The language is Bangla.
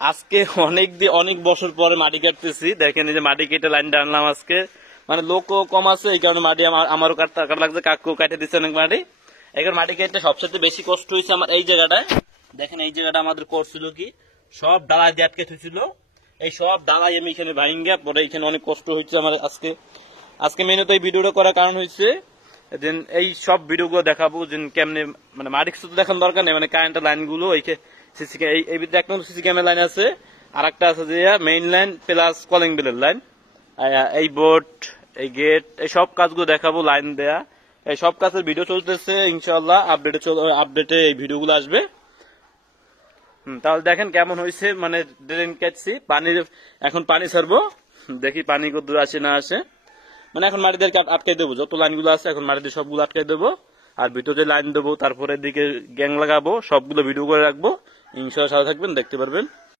আজকে অনেক বছর পরে মাটি কাটতেছি। দেখেন এই যে মাটি কেটে লাইনটা আনলাম আজকে। মানে লোকও কম আছে, এই কারণে মাটি আমারও কাটা লাগছে, কাকু কাটে দিচ্ছে অনেক মাটি। এখন মাটি কেটে সবচেয়ে বেশি কষ্ট হয়েছে আমার এই জায়গাটায়। দেখেন এই জায়গাটা আমাদের করছিল কি, সব ডালা দিয়ে আটকে থুছিল। এই সব ডালাই আমি এখানে ভাইঙ্গা পরে এখানে অনেক কষ্ট হয়েছে আমার আজকে মেনুতে এই ভিডিওটা করার কারণ হয়েছে এই সব ভিডিওগুলো দেখাবো যে কেমনে মানে মাটি কিছু তো দেখানোর দরকার নেই, মানে কারেন্টের লাইনগুলো এই ভিতরে এক নম্বর সিসি ক্যামেরা লাইন আছে, আর একটা আছে যে মেইন লাইন প্লাস কলিং বেলের লাইন, এই বোর্ড, এই গেট, এই সব কাজগুলো দেখাবো, লাইন দেয়া, এই সব কাজের ভিডিও চলতেছে। ইনশাআল্লাহ আপডেটে এই ভিডিওগুলো আসবে। তাহলে দেখেন কেমন হয়েছে, মানে ড্রেন কাটছি, এখন পানি ছাড়বো, দেখি পানি কত দূর আসে না আসে। মানে এখন মাটিদেরকে আটকাই দেবো, যত লাইনগুলো আছে এখন মাটিদের সবগুলো আটকাই দেবো, আর ভিতরে লাইন দেবো, তারপরে দিকে গ্যাং লাগাবো, সবগুলো ভিডিও করে রাখবো। ইনশাআল্লাহ সাথে থাকবেন, দেখতে পারবেন।